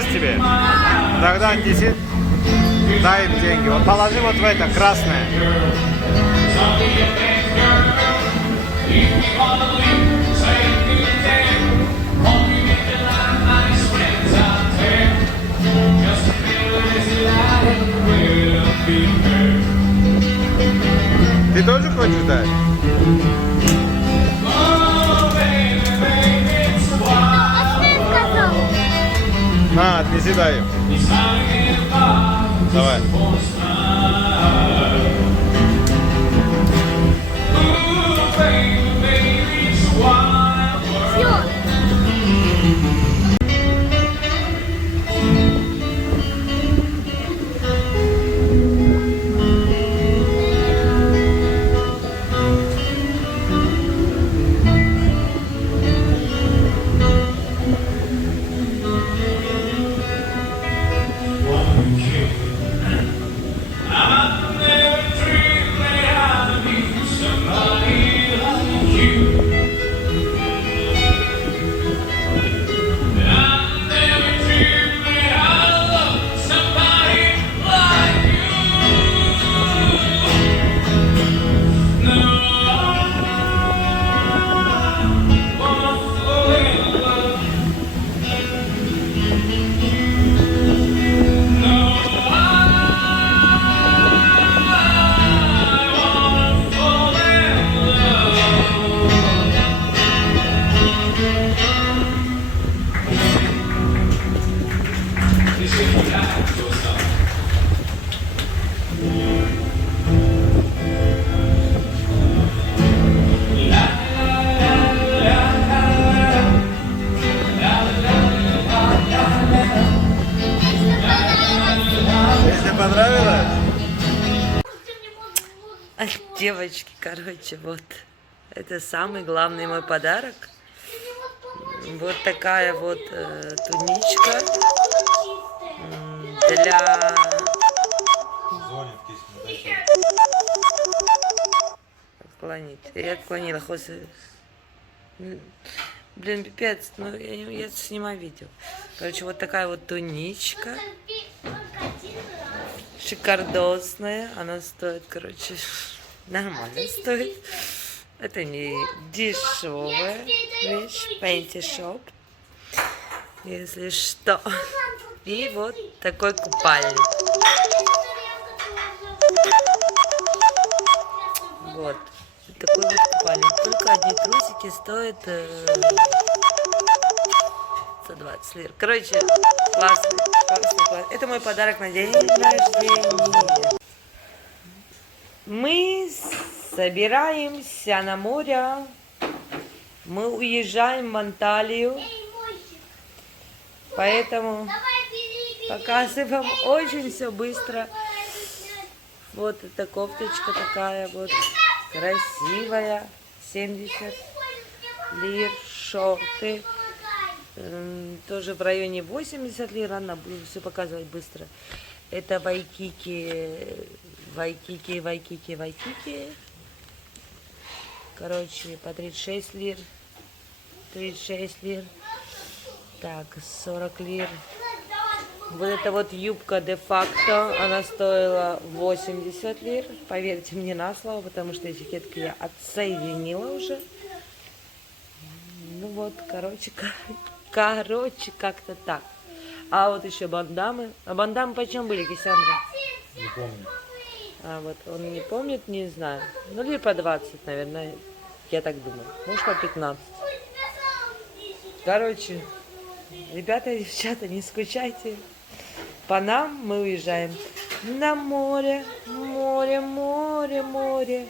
Понравилось тебе? Тогда неси, дай им деньги. Вот положи вот в это красное. Ты тоже хочешь дать? На, отнеси, дай им. Давай. Понравилось? Девочки, короче, вот это самый главный мой подарок. Вот такая вот туничка для... Отклонить. Я отклонила. Блин, пипец, ну я снимаю видео. Короче, вот такая вот туничка. Шикардосная. Она стоит, короче, нормально стоит. Это не дешевая вещь. Пенти Shop. Если что. И вот такой купальник. Вот. Такой вот купальник. Только одни трусики стоят 120 лир. Короче, классный. Это мой подарок на день рождения. Мы собираемся на море. Мы уезжаем в Анталию. Поэтому показываем очень все быстро. Вот эта кофточка такая вот красивая. 70 лир. Шорты. Тоже в районе 80 лир. Ладно, буду все показывать быстро. Это Вайкики. Короче, по 36 лир. 36 лир. Так, 40 лир. Вот эта вот юбка де-факто, она стоила 80 лир. Поверьте мне на слово, потому что этикетку я отсоединила уже. Ну вот, короче, как-то так. А вот еще бандамы. А бандамы почем были, Кисяндра? Не помню. А вот он не помнит, не знаю. Ну, лир по 20, наверное, я так думаю. Может, по 15. Короче, ребята и девчата, не скучайте. По нам мы уезжаем на море, море, море, море.